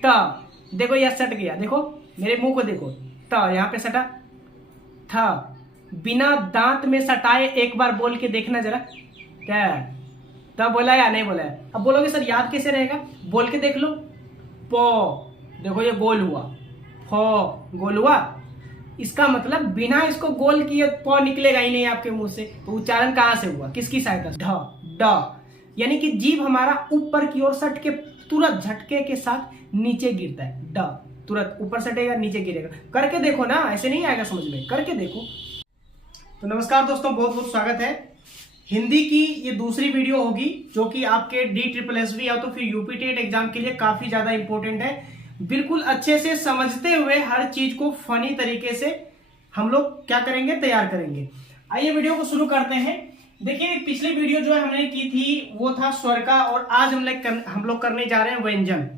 त, देखो यह सट गया, देखो मेरे मुंह को देखो, त यहाँ पे सटा, थ बिना दांत में सटाए एक बार बोल के देखना जरा, क्या तब बोला या नहीं बोला है। अब बोलोगे सर याद कैसे रहेगा, बोल के देख लो। पो, देखो ये गोल हुआ, फो गोल हुआ, इसका मतलब बिना इसको गोल किए पो निकलेगा ही नहीं आपके मुंह से। तो उच्चारण कहां से हुआ, किसकी सहायता से, ढ ड, यानी कि जीभ हमारा ऊपर की ओर सट के तुरंत झटके के साथ नीचे गिरता है। ड तुरंत ऊपर सटेगा नीचे गिरेगा। करके देखो ना, ऐसे नहीं आएगा समझ में, करके देखो। तो नमस्कार दोस्तों, बहुत बहुत स्वागत है। हिंदी की ये दूसरी वीडियो होगी जो कि आपके DSSB या तो फिर यूपी टेट एग्जाम के लिए काफी ज्यादा इंपॉर्टेंट है। बिल्कुल अच्छे से समझते हुए हर चीज को फनी तरीके से हम लोग क्या करेंगे, तैयार करेंगे। आइए वीडियो को शुरू करते हैं। देखिए पिछली वीडियो जो हमने की थी वो था स्वर का, और आज हम लोग करने जा रहे हैं व्यंजन।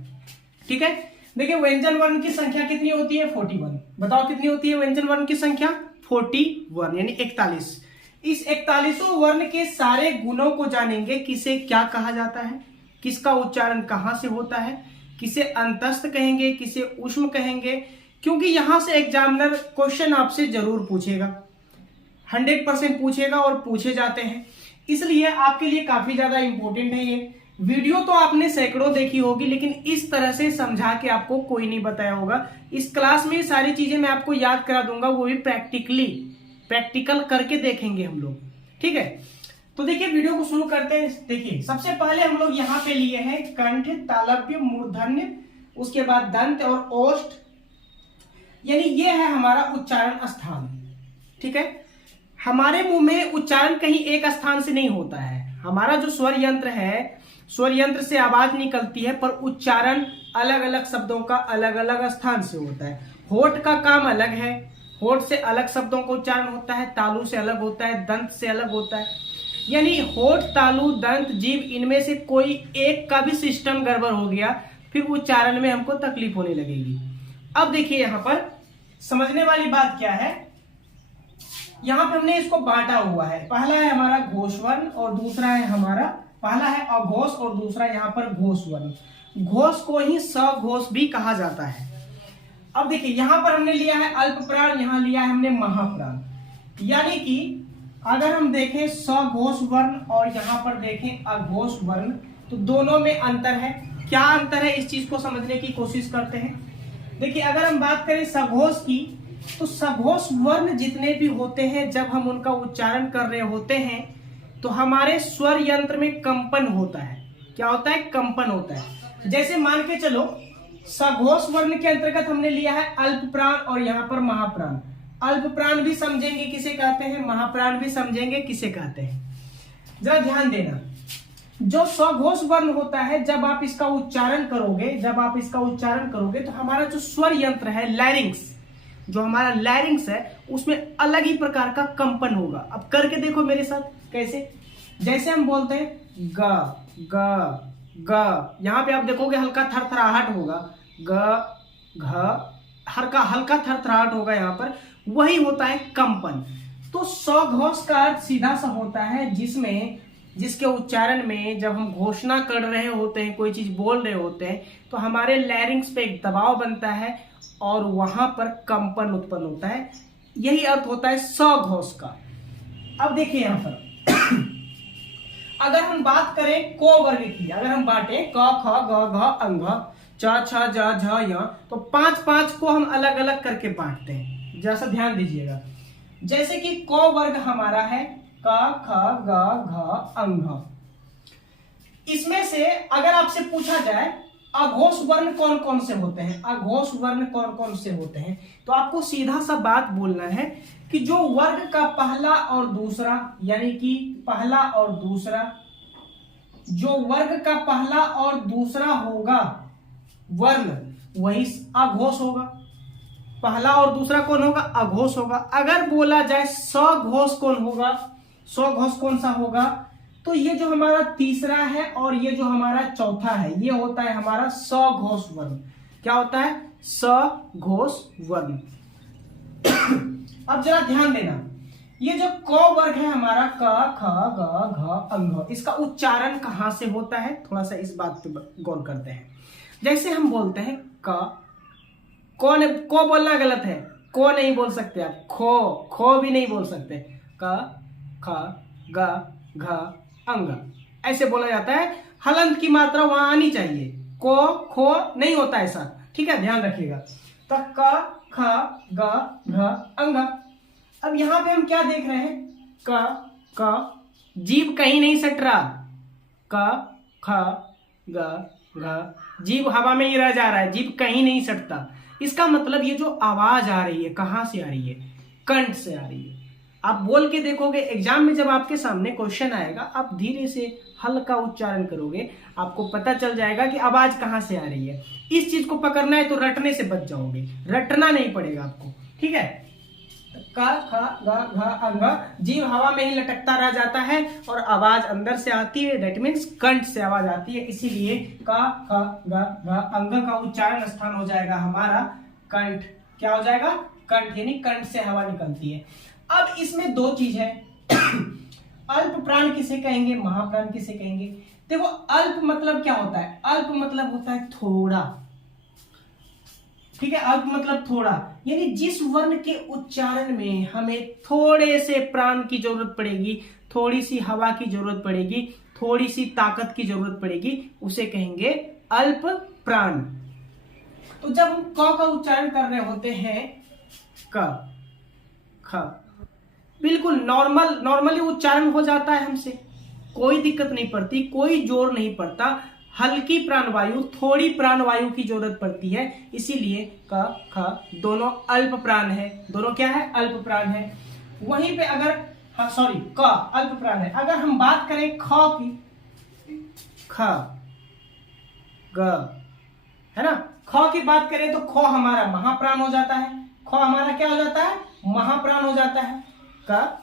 ठीक है, देखिए व्यंजन वर्ण की संख्या कितनी होती है, 41। बताओ कितनी होती है व्यंजन वर्ण की संख्या, 41 यानी 41। इस 41 वर्ण के सारे गुणों को जानेंगे, किसे क्या कहा जाता है, किसका उच्चारण कहां से होता है, किसे अंतस्थ कहेंगे, किसे ऊष्म कहेंगे, क्योंकि यहां से एग्जामिनर क्वेश्चन आपसे जरूर पूछेगा, 100% पूछेगा और पूछे जाते हैं, इसलिए आपके लिए काफी ज्यादा इंपॉर्टेंट है ये वीडियो। तो आपने सैकड़ों देखी होगी, लेकिन इस तरह से समझा के आपको कोई नहीं बताया होगा। इस क्लास में सारी चीजें मैं आपको याद करा दूंगा, वो भी प्रैक्टिकल करके देखेंगे हम लोग। ठीक है, तो देखिए वीडियो को शुरू करते हैं। देखिए सबसे पहले हम लोग यहाँ पे लिए हैं कंठ, तालव्य, मूर्धन्य, उसके बाद दंत और ओष्ठ, यानी ये है हमारा उच्चारण स्थान। ठीक है, हमारे मुंह में उच्चारण कहीं एक स्थान से नहीं होता है। हमारा जो स्वर यंत्र है, स्वर यंत्र से आवाज निकलती है, पर उच्चारण अलग अलग शब्दों का अलग अलग स्थान से होता है। होठ का काम अलग है, होठ से अलग शब्दों का उच्चारण होता है, तालु से अलग होता है, दंत से अलग होता है। यानी होठ, तालु, दंत, जीभ, इनमें से कोई एक का भी सिस्टम गड़बड़ हो गया, फिर उच्चारण में हमको तकलीफ होने लगेगी। अब देखिए यहाँ पर समझने वाली बात क्या है, यहाँ पे हमने इसको बांटा हुआ है। पहला है हमारा घोष वर्ण और दूसरा है हमारा, पहला है अघोष और दूसरा यहाँ पर घोष वर्ण। घोष को ही सघोष भी कहा जाता है। अब देखिए यहाँ पर हमने लिया है अल्प प्राण, यहाँ लिया है हमने महाप्राण, यानी कि अगर हम देखें सघोष वर्ण और यहाँ पर देखें अघोष वर्ण, तो दोनों में अंतर है। क्या अंतर है, इस चीज को समझने की कोशिश करते हैं। देखिए अगर हम बात करें सघोष की, तो सघोष वर्ण जितने भी होते हैं, जब हम उनका उच्चारण कर रहे होते हैं तो हमारे स्वर यंत्र में कंपन होता है। क्या होता है, कंपन होता है। जैसे मान के चलो सघोष वर्ण के अंतर्गत हमने लिया है अल्प प्राण और यहाँ पर महाप्राण। अल्प प्राण भी समझेंगे किसे कहते हैं, महाप्राण भी समझेंगे किसे कहते हैं। जरा ध्यान देना, जो सघोष वर्ण होता है, जब आप इसका उच्चारण करोगे, तो हमारा जो स्वर यंत्र है, लैरिंग्स, जो हमारा लैरिंग्स है, उसमें अलग ही प्रकार का कंपन होगा। अब करके देखो मेरे साथ, कैसे, जैसे हम बोलते हैं ग ग ग, यहाँ पे आप देखोगे हल्का थरथराहट होगा, ग घ, हल्का थरथराहट होगा, यहाँ पर वही होता है कंपन। तो सघोष का अर्थ सीधा सा होता है जिसके उच्चारण में जब हम घोषणा कर रहे होते हैं, कोई चीज बोल रहे होते हैं, तो हमारे लैरिंग्स पे एक दबाव बनता है और वहां पर कंपन उत्पन्न होता है। यही अर्थ होता है सघोष का। अब देखिए यहां पर अगर हम बात करें को वर्ग की, अगर हम बांटे क ख ग घ अंग च छ ज झ य, तो 5-5 को हम अलग अलग करके बांटते हैं। जैसा ध्यान दीजिएगा, जैसे कि क वर्ग हमारा है क ख ग घ अंग। इसमें से अगर आपसे पूछा जाए अघोष वर्ण कौन कौन से होते हैं, अघोष वर्ण कौन कौन से होते हैं, तो आपको सीधा सा बात बोलना है कि जो वर्ग का पहला और दूसरा, यानी कि पहला और दूसरा, जो वर्ग का पहला और दूसरा होगा वर्ण, वही अघोष होगा। पहला और दूसरा कौन होगा, अघोष होगा। अगर बोला जाए सघोष कौन होगा, सघोष कौन सा होगा, तो ये जो हमारा तीसरा है और ये जो हमारा चौथा है, ये होता है हमारा सघोष वर्ण। क्या होता है, सघोष वर्ण। अब जरा ध्यान देना, ये जो क वर्ग है हमारा क ख ग घ अंग, इसका उच्चारण कहां से होता है, थोड़ा सा इस बात पे गौर करते हैं। जैसे हम बोलते हैं क, को बोलना गलत है, को नहीं बोल सकते आप, खो भी नहीं बोल सकते, क, ख, ग, घ, अंग ऐसे बोला जाता है। हलंत की मात्रा वहां आनी चाहिए, को खो नहीं होता ऐसा, ठीक है, ध्यान रखिएगा। तो क, ख, ग, घ, अंग। अब यहां पे हम क्या देख रहे हैं, क, जीभ कहीं नहीं सट रहा, क, ख, ग, घ, जीभ हवा में ही रह जा रहा है, जीभ कहीं नहीं सटता। इसका मतलब ये जो आवाज आ रही है कहां से आ रही है, कंठ से आ रही है। आप बोल के देखोगे, एग्जाम में जब आपके सामने क्वेश्चन आएगा, आप धीरे से हल्का उच्चारण करोगे, आपको पता चल जाएगा कि आवाज कहां से आ रही है। इस चीज को पकड़ना है तो रटने से बच जाओगे, रटना नहीं पड़ेगा आपको, ठीक है। क, ख, ग, घ, अंग, जीव हवा में ही लटकता रह जाता है और आवाज अंदर से आती है, दैट मीन्स कंठ से आवाज आती है। इसीलिए क, ख, ग, घ, अंग का उच्चारण स्थान हो जाएगा हमारा कंठ। क्या हो जाएगा, कंठ, यानी कंठ से हवा निकलती है। अब इसमें दो चीज है अल्प प्राण किसे कहेंगे, महाप्राण किसे कहेंगे। देखो अल्प मतलब क्या होता है, अल्प मतलब होता है थोड़ा, ठीक है, अल्प मतलब थोड़ा, यानी जिस वर्ण के उच्चारण में हमें थोड़े से प्राण की जरूरत पड़ेगी, थोड़ी सी हवा की जरूरत पड़ेगी, थोड़ी सी ताकत की जरूरत पड़ेगी, उसे कहेंगे अल्प प्राण। तो जब हम क का उच्चारण कर रहे होते हैं, क, ख, बिल्कुल नॉर्मली उच्चारण हो जाता है हमसे, कोई दिक्कत नहीं पड़ती, कोई जोर नहीं पड़ता। हल्की प्राणवायु, थोड़ी प्राणवायु की जरूरत पड़ती है, इसीलिए क, ख दोनों अल्प प्राण है, दोनों क्या है, अल्प प्राण है। वहीं पे अगर क अल्प प्राण है, अगर हम बात करें ख की, ख, ग, है ना, ख की बात करें तो ख हमारा महाप्राण हो जाता है, ख हमारा क्या हो जाता है, महाप्राण हो जाता है। क,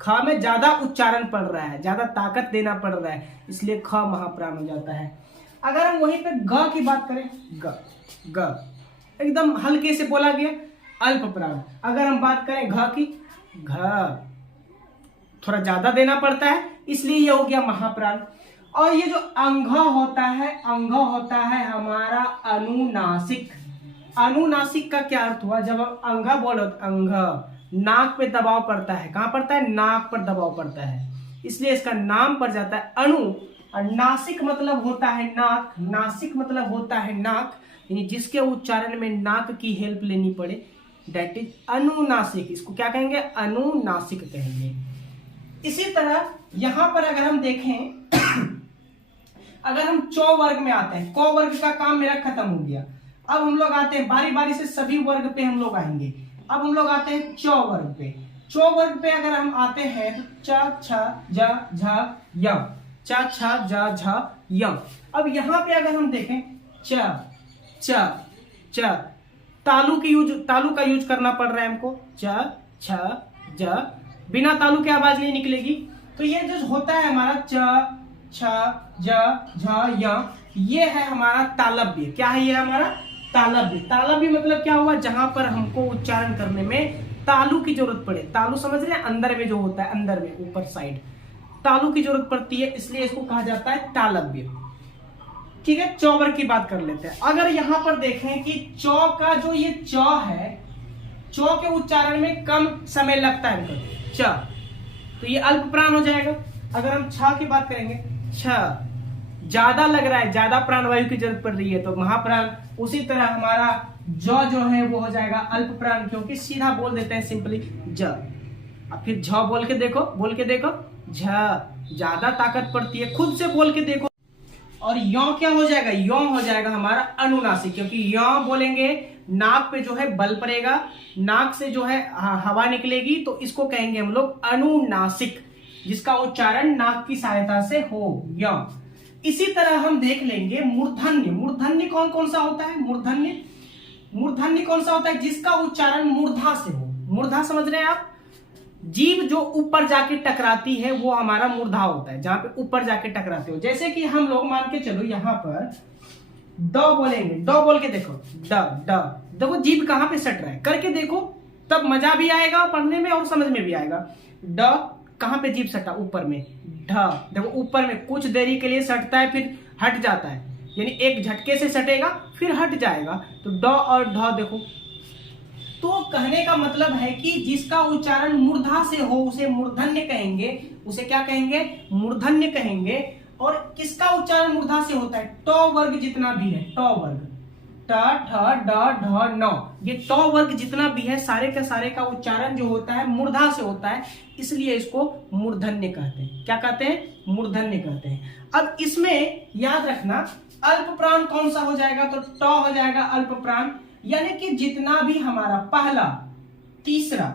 ख में ज्यादा उच्चारण पड़ रहा है, ज्यादा ताकत देना पड़ रहा है, इसलिए ख महाप्राण हो जाता है। अगर हम वहीं पे ग की बात करें, ग एकदम हल्के से बोला गया, अल्प प्राण। अगर हम बात करें घ की, घ थोड़ा ज्यादा देना पड़ता है, इसलिए ये हो गया महाप्राण। और ये जो अंग होता है हमारा अनुनासिक। अनुनासिक का क्या अर्थ हुआ, जब हम अंग बोलो, अंग नाक पे दबाव पड़ता है, कहां पड़ता है, नाक पर दबाव पड़ता है, इसलिए इसका नाम पड़ जाता है अनु। और नासिक मतलब होता है नाक, नासिक मतलब होता है नाक, यानी जिसके उच्चारण में नाक की हेल्प लेनी पड़े, दैट इज अनुनासिक। इसको क्या कहेंगे, अनुनासिक कहेंगे। इसी तरह यहां पर अगर हम देखें अगर हम चौ वर्ग में आते हैं, क वर्ग का काम मेरा खत्म हो गया, अब हम लोग आते हैं बारी बारी से सभी वर्ग पे हम लोग आएंगे। अब हम लोग आते हैं चौ वर्ग पे। चौ वर्ग पे अगर हम आते हैं तो च, छ, ज, झ, य, च, छ, ज, झ, य। अब यहां पे अगर हम देखें च, तालु का यूज करना पड़ रहा है हमको, च, छ, ज, बिना तालु के आवाज नहीं निकलेगी। तो ये जो होता है हमारा च, छ, ज, झ, य, ये है हमारा तालव्य। क्या है ये हमारा तालव्य। तालव्य मतलब क्या हुआ, जहां पर हमको उच्चारण करने में तालु की जरूरत पड़े। तालु समझ रहे हैं, अंदर में जो होता है, अंदर में ऊपर साइड तालु की जरूरत पड़ती है, इसलिए इसको कहा जाता है तालव्य। ठीक है, चौ वर्ग की बात कर लेते हैं। अगर यहां पर देखें कि चौ का जो ये चौ है, चौ के उच्चारण में कम समय लगता है च, तो ये अल्प प्राण हो जाएगा। अगर हम छ की बात करेंगे, छ ज्यादा लग रहा है, ज्यादा प्राणवायु की जरूरत पड़ रही है, तो महाप्राण। उसी तरह हमारा जो है वो हो जाएगा अल्प प्राण, क्योंकि सीधा बोल देते हैं सिंपली ज। अब फिर झ बोल के देखो, झ ज्यादा ताकत पड़ती है, खुद से बोल के देखो। और यो क्या हो जाएगा, यो हो जाएगा हमारा अनुनासिक, क्योंकि यो बोलेंगे नाक पे जो है बल पड़ेगा, नाक से जो है हवा निकलेगी, तो इसको कहेंगे हम लोग अनुनासिक, जिसका उच्चारण नाक की सहायता से हो, यो। इसी तरह हम देख लेंगे मूर्धन्य। मूर्धन्य कौन सा होता है, मूर्धन्य कौन सा होता है, जिसका उच्चारण मूर्धा से हो। मूर्धा समझ रहे हैं आप, जीभ जो ऊपर जाके टकराती है वो हमारा मूर्धा होता है, जहां पे ऊपर जाके टकराते हो। जैसे कि हम लोग मान के चलो यहां पर ड बोलेंगे, ड बोल के देखो, ड देखो जीभ कहां पे सट रहा है, करके देखो, तब मजा भी आएगा पढ़ने में और समझ में भी आएगा। ड कहां पे जीभ सटा, ऊपर में, ढ देखो ऊपर में कुछ देरी के लिए सटता है, फिर हट जाता है, यानी एक झटके से सटेगा फिर हट जाएगा। तो ड और ढ देखो, तो कहने का मतलब है कि जिसका उच्चारण मूर्धा से हो उसे मूर्धन्य कहेंगे। उसे क्या कहेंगे? मूर्धन्य कहेंगे। और किसका उच्चारण मूर्धा से होता है? ट वर्ग जितना भी है, ट वर्ग, ट ठ ड ढ न, ये ट वर्ग जितना भी है सारे के सारे का उच्चारण जो होता है मूर्धा से होता है, इसलिए इसको मूर्धन्य कहते हैं। क्या कहते हैं? मूर्धन्य कहते हैं। अब इसमें याद रखना अल्प प्राण कौन सा हो जाएगा? तो ट हो जाएगा अल्प प्राण, यानी कि जितना भी हमारा पहला, तीसरा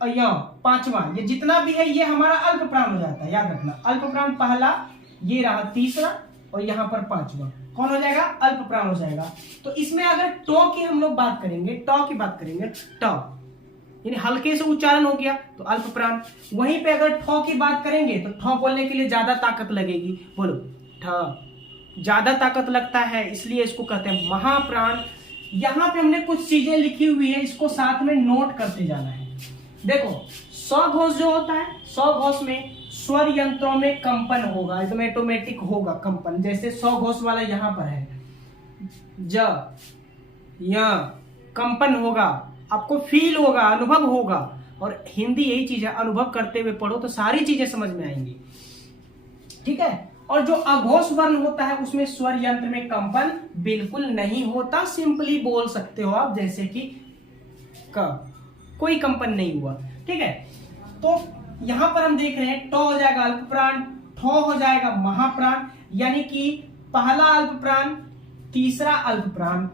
और यह पांचवा, ये जितना भी है ये हमारा अल्प प्राण हो जाता है। याद रखना अल्प प्राण पहला, ये रहा तीसरा और यहाँ पर पांचवा, कौन हो जाएगा? अल्प प्राण हो जाएगा। तो इसमें अगर टो की हम लोग बात करेंगे, ट की बात करेंगे, ट यानी हल्के से उच्चारण हो गया तो अल्प प्राण। वहीं पे अगर ठ की बात करेंगे तो ठ बोलने के लिए ज्यादा ताकत लगेगी। बोलो, ठ ज्यादा ताकत लगता है, इसलिए इसको कहते हैं महाप्राण। यहाँ पे हमने कुछ चीजें लिखी हुई है, इसको साथ में नोट करते जाना है। देखो, स्वघोष जो होता है, स्वघोष में स्वर यंत्रों में कंपन होगा, एकदम ऑटोमेटिक होगा कंपन। जैसे स्वघोष वाला यहाँ पर है, ज य कंपन होगा, आपको फील होगा, अनुभव होगा। और हिंदी यही चीज है, अनुभव करते हुए पढ़ो तो सारी चीजें समझ में आएंगी। ठीक है। और जो अघोष वर्ण होता है उसमें स्वर यंत्र में कंपन बिल्कुल नहीं होता, सिंपली बोल सकते हो आप, जैसे कि क, कोई कंपन नहीं हुआ। ठीक है। तो यहां पर हम देख रहे हैं ट हो जाएगा अल्प प्राण, ठ हो जाएगा महाप्राण, यानी कि पहला अल्प प्राण, तीसरा अल्प प्राण,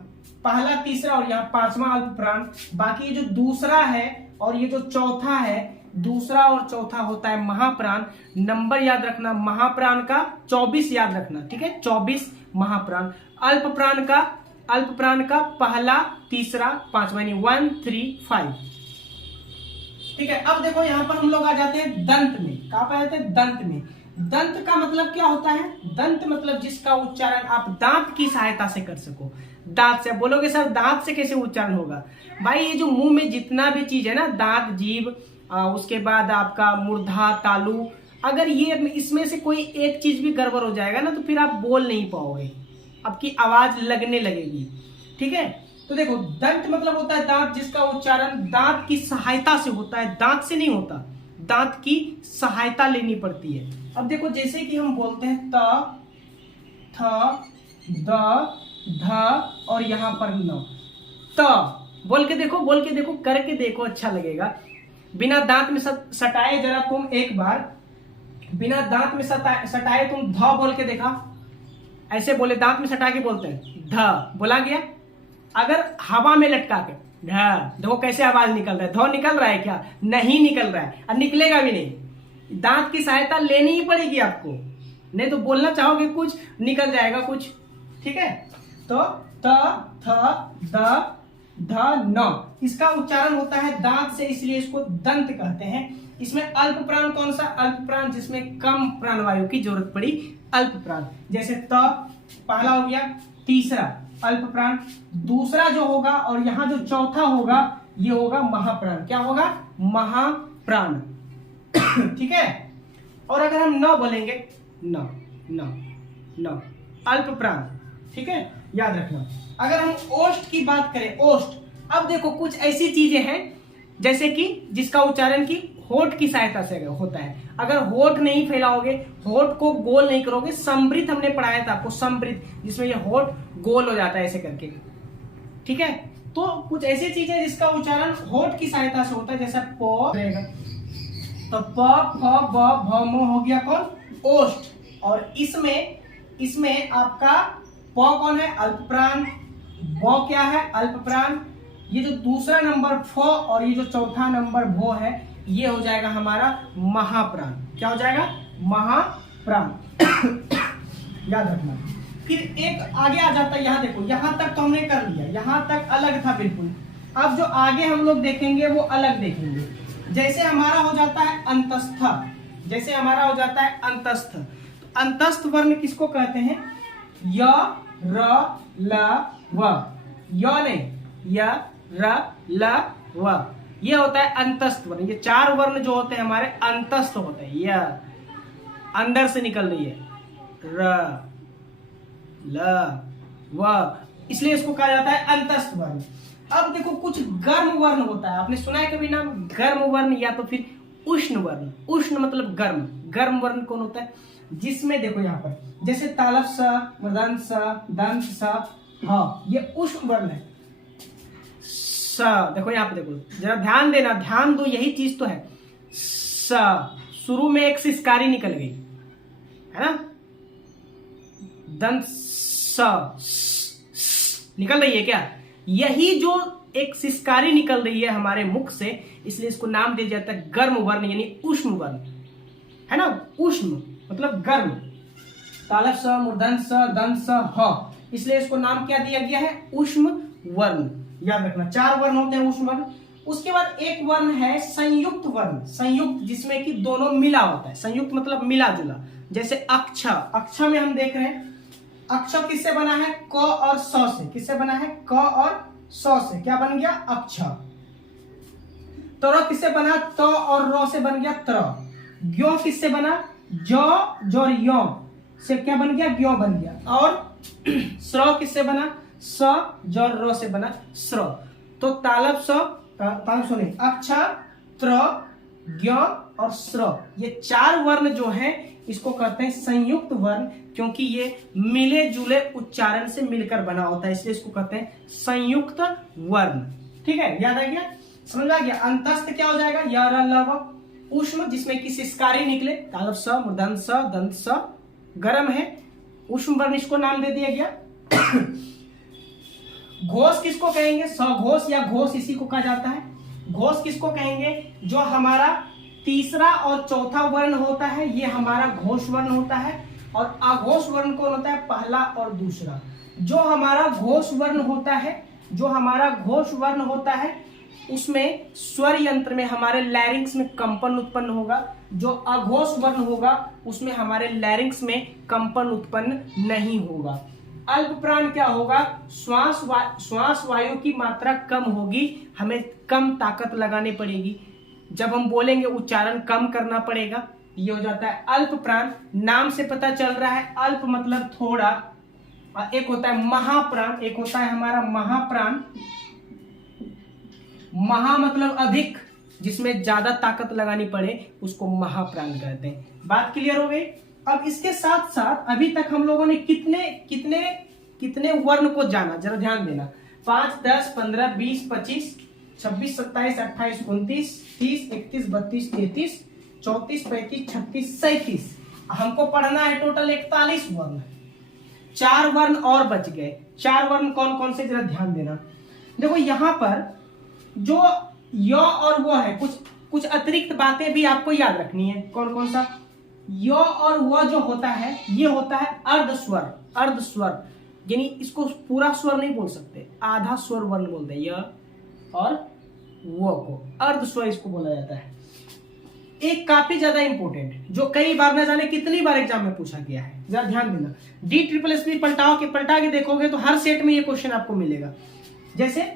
पहला तीसरा और यहाँ पांचवा अल्प प्राण। बाकी जो दूसरा है और ये जो चौथा है, दूसरा और चौथा होता है महाप्राण। नंबर याद रखना, महाप्राण का 24 याद रखना। ठीक है, 24 महाप्राण। अल्प प्राण का पहला, तीसरा, पांचवा, यानी 1 3 5। ठीक है। अब देखो यहाँ पर हम लोग आ जाते हैं दंत में। कहां पर आते हैं? दंत में। दंत का मतलब क्या होता है? दंत मतलब जिसका उच्चारण आप दांत की सहायता से कर सको। दांत से बोलोगे सर दांत से कैसे उच्चारण होगा? भाई ये जो मुंह में जितना भी चीज है ना, दांत, जीभ, उसके बाद आपका मूर्धा, तालु, अगर ये इसमें से कोई एक चीज भी गड़बड़ हो जाएगा ना तो फिर आप बोल नहीं पाओगे, आपकी आवाज लगने लगेगी। ठीक है। तो देखो, दंत मतलब होता है दांत, जिसका उच्चारण दांत की सहायता से होता है, दांत से नहीं होता, दांत की सहायता लेनी पड़ती है। अब देखो, जैसे कि हम बोलते हैं त, थ, द, ध और यहां पर न, त बोल के देखो, करके देखो, अच्छा लगेगा। बिना दांत में सटाए जरा तुम एक बार, बिना दांत में सटाए तुम ध बोल के देखा। ऐसे बोले, दांत में सटा के बोलते हैं, ध बोला गया। अगर हवा में लटका के ढ, देखो कैसे आवाज निकल रहा है। ध निकल रहा है क्या? नहीं निकल रहा है, और निकलेगा भी नहीं। दांत की सहायता लेनी ही पड़ेगी आपको, नहीं तो बोलना चाहोगे कुछ निकल जाएगा कुछ। ठीक है। तो त, थ, द, ध, न, इसका उच्चारण होता है दांत से, इसलिए इसको दंत कहते हैं। इसमें अल्प प्राण कौन सा? अल्प प्राण जिसमें कम प्राणवायु की जरूरत पड़ी, अल्प प्राण। जैसे त पहला हो गया, तीसरा अल्प प्राण, दूसरा जो होगा और यहाँ जो चौथा होगा ये होगा महाप्राण। क्या होगा? महाप्राण। ठीक है। और अगर हम न बोलेंगे, न न न, अल्प प्राण। ठीक है, याद रखना। अगर हम ओष्ठ की बात करें, ओष्ठ, अब देखो कुछ ऐसी चीजें हैं जैसे कि जिसका उच्चारण की होठ की सहायता से होता है। अगर होठ नहीं फैलाओगे, होठ को गोल नहीं करोगे, समृद्ध हमने पढ़ाया था आपको, समृद्ध, जिसमें ये होठ गोल हो जाता है ऐसे करके। ठीक है। तो कुछ ऐसी चीजें जिसका उच्चारण होठ की सहायता से होता है, जैसा प रहेगा तो प, फ, ब, भ, म हो गया कौन? ओष्ठ। और इसमें आपका प कौन है? अल्प प्राण। ब क्या है? अल्प प्राण। ये जो दूसरा नंबर फ और ये जो चौथा नंबर भो है, ये हो जाएगा हमारा महाप्राण। क्या हो जाएगा? महाप्राण। याद रखना। फिर एक आगे आ जाता है, यहाँ देखो, यहाँ तक तो हमने कर लिया, यहाँ तक अलग था बिल्कुल। अब जो आगे हम लोग देखेंगे वो अलग देखेंगे। जैसे हमारा हो जाता है अंतस्थ, जैसे हमारा हो जाता है अंतस्थ, तो अंतस्थ वर्ण किसको कहते हैं? य, र, ल, व। य नहीं, य, र, ल, व, ये होता है अंतस्थ वर्ण। ये चार वर्ण जो होते हैं हमारे अंतस्थ होते हैं। य अंदर से निकल रही है, र, ल व, इसलिए इसको कहा जाता है अंतस्थ वर्ण। अब देखो कुछ गर्म वर्ण होता है, आपने सुना है कभी नाम गर्म वर्ण या तो फिर उष्ण वर्ण। उष्ण मतलब गर्म। गर्म वर्ण कौन होता है? जिसमें देखो यहाँ पर जैसे तालव्य स, मूर्धन्य स, दंत स, हाँ ये उष्ण वर्ण है। स देखो यहाँ पे, देखो जरा ध्यान देना, ध्यान दो, यही चीज तो है। स शुरू में एक सिसकारी निकल गई है ना, दंत स निकल रही है क्या? यही जो एक सिसकारी निकल रही है हमारे मुख से, इसलिए इसको नाम दिया जाता है गर्म वर्ण यानी उष्ण वर्ण, है ना। उष्ण मतलब गर्म। तालव्य स, मूर्धन्य स, दंत स, ह, इसलिए इसको नाम क्या दिया गया है? उष्ण वर्ण। याद रखना 4 वर्ण होते हैं उष्ण वर्ण। उसके बाद एक वर्ण है संयुक्त वर्ण। संयुक्त जिसमें कि दोनों मिला होता है। संयुक्त मतलब मिला जुला। जैसे अक्ष, अक्ष में हम देख रहे हैं अक्ष किससे बना है? क और स से। किससे बना है? क और स से। क्या बन गया? अक्ष। तर किससे बना? त और र से बन गया त्र। ग्यो किससे बना? ज और यो से क्या बन गया? ग्यो बन गया। और स्र किससे बना? स ज और र से बना स्र। तो तालव्य स, तालव्य सुनिए, अक्ष, त्र, ज्ञ और स्र, ये 4 वर्ण जो है इसको कहते हैं संयुक्त वर्ण, क्योंकि ये मिले जुले उच्चारण से मिलकर बना होता है, इसलिए इसको कहते हैं संयुक्त वर्ण। ठीक है, याद आ गया, समझ आ गया। अंतस्थ क्या हो जाएगा? य र ल व। उष्ण जिसमें कि सिसकारी निकले, तालव्य स, मूर्धन्य स, दंत स, गर्म है, उष्ण वर्ण इसको नाम दे दिया गया। घोष किसको कहेंगे? सघोष या घोष इसी को कहा जाता है। घोष किसको कहेंगे? जो हमारा तीसरा और चौथा वर्ण होता है, ये हमारा घोष वर्ण होता है। और अघोष वर्ण कौन होता है? पहला और दूसरा। जो हमारा घोष वर्ण होता है, जो हमारा घोष वर्ण होता है उसमें स्वर यंत्र में हमारे लैरिंक्स में कंपन उत्पन्न होगा। जो अघोष वर्ण होगा उसमें हमारे लैरिंक्स में कंपन उत्पन्न नहीं होगा। अल्प प्राण क्या होगा? श्वास वायु की मात्रा कम होगी, हमें कम ताकत लगानी पड़ेगी, जब हम बोलेंगे उच्चारण कम करना पड़ेगा। ये हो जाता है अल्प प्राण। नाम से पता चल रहा है अल्प मतलब थोड़ा, और एक होता है महाप्राण, एक होता है हमारा महाप्राण। महा मतलब अधिक, जिसमें ज्यादा ताकत लगानी पड़े उसको महाप्राण कहते हैं। बात क्लियर हो गई। अब इसके साथ साथ अभी तक हम लोगों ने कितने वर्ण को जाना, जरा ध्यान देना। 5, 10, 15, 20, 25, 26, 27, 28, 29, 30, 31, 32, 33, 34, 35, 36, 37। हमको पढ़ना है टोटल 41 वर्ण। 4 वर्ण और बच गए। 4 वर्ण कौन कौन से, जरा ध्यान देना। देखो यहाँ पर जो य और वो है, कुछ अतिरिक्त बातें भी आपको याद रखनी है। कौन कौन सा? य और वो जो होता है, ये होता है अर्ध स्वर। अर्ध स्वर यानी इसको पूरा स्वर नहीं बोल सकते, आधा स्वर वर्ण बोलते हैं। य और वो को अर्ध स्वर इसको बोला जाता है। एक काफी ज्यादा इंपॉर्टेंट, जो कई बार न जाने कितनी बार एग्जाम में पूछा गया है, जरा ध्यान देना। DSSS पलटा के देखोगे तो हर सेट में ये क्वेश्चन आपको मिलेगा। जैसे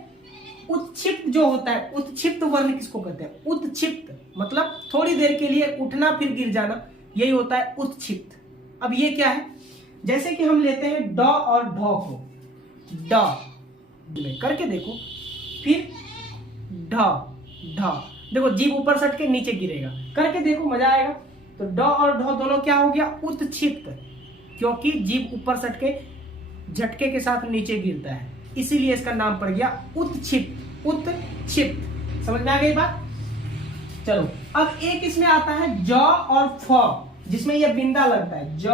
उत्क्षिप्त जो होता है, उत्क्षिप्त वर्ण किसको कहते हैं? उत्क्षिप्त मतलब थोड़ी देर के लिए उठना फिर गिर जाना, यही होता है उत्क्षिप्त। अब ये क्या है? जैसे कि हम लेते हैं ड और ढ को, ड करके देखो, फिर ढ ढ, देखो जीभ ऊपर सट के नीचे गिरेगा, करके देखो मजा आएगा। तो ड और ढ दोनों क्या हो गया? उत्क्षिप्त, क्योंकि जीभ ऊपर सट के झटके के साथ नीचे गिरता है, इसीलिए इसका नाम पड़ गया उत्क्षिप्त। उत्क्षिप्त, समझ में आ गई बात? चलो अब एक इसमें आता है ज और फ, जिसमें यह बिंदा लगता है, ज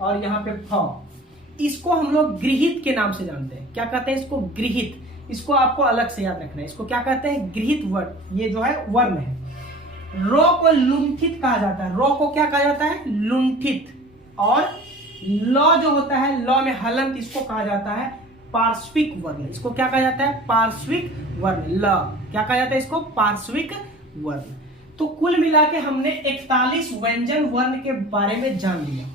और यहाँ पे फ। इसको हम लोग गृहित के नाम से जानते हैं। क्या कहते हैं इसको? गृहित। इसको आपको अलग से याद रखना है, इसको क्या कहते हैं? गृहित वर्ण। ये जो है वर्ण है। रो को लुंठित कहा जाता है। रो को क्या कहा जाता है? लुंठित। और ल जो होता है, ल में हलंत, इसको कहा जाता है पार्श्विक वर्ण। इसको क्या कहा जाता है? पार्श्विक वर्ण। ल क्या कहा जाता है इसको? पार्श्विक वर्ण। तो कुल मिला के हमने 41 व्यंजन वर्ण के बारे में जान लिया।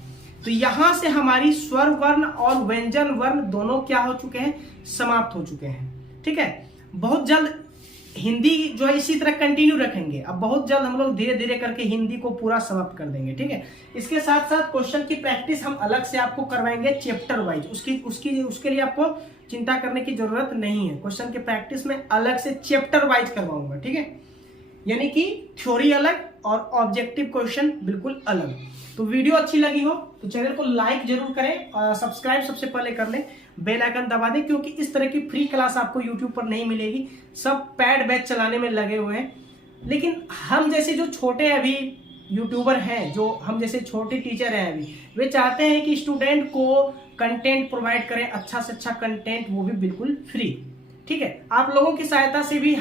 तो यहां से हमारी स्वर वर्ण और व्यंजन वर्ण दोनों क्या हो चुके हैं? समाप्त हो चुके हैं। ठीक है, बहुत जल्द हिंदी जो है इसी तरह कंटिन्यू रखेंगे। अब बहुत जल्द हम लोग धीरे धीरे करके हिंदी को पूरा समाप्त कर देंगे, ठीक है। इसके साथ साथ क्वेश्चन की प्रैक्टिस हम अलग से आपको करवाएंगे चैप्टर वाइज, उसके लिए आपको चिंता करने की जरूरत नहीं है। क्वेश्चन की प्रैक्टिस में अलग से चैप्टर वाइज करवाऊंगा, ठीक है। यानी कि थ्योरी अलग और ऑब्जेक्टिव क्वेश्चन बिल्कुल अलग। तो वीडियो अच्छी लगी हो तो चैनल को लाइक जरूर करें और सब्सक्राइब सबसे पहले कर लें, बेल आइकन दबा दें, क्योंकि इस तरह की फ्री क्लास आपको यूट्यूब पर नहीं मिलेगी। सब पैड बैच चलाने में लगे हुए हैं, लेकिन हम जैसे जो छोटे अभी यूट्यूबर हैं, जो हम जैसे छोटे टीचर हैं अभी, वे चाहते हैं कि स्टूडेंट को कंटेंट प्रोवाइड करें, अच्छा से अच्छा कंटेंट, वो भी बिल्कुल फ्री, ठीक है। आप लोगों की सहायता से भी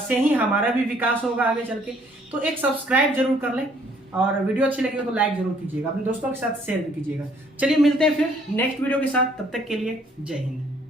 से ही हमारा भी विकास होगा आगे चल के। तो एक सब्सक्राइब जरूर कर लें और वीडियो अच्छी लगी हो तो लाइक जरूर कीजिएगा, अपने दोस्तों के साथ शेयर भी कीजिएगा। चलिए मिलते हैं फिर नेक्स्ट वीडियो के साथ, तब तक के लिए जय हिंद।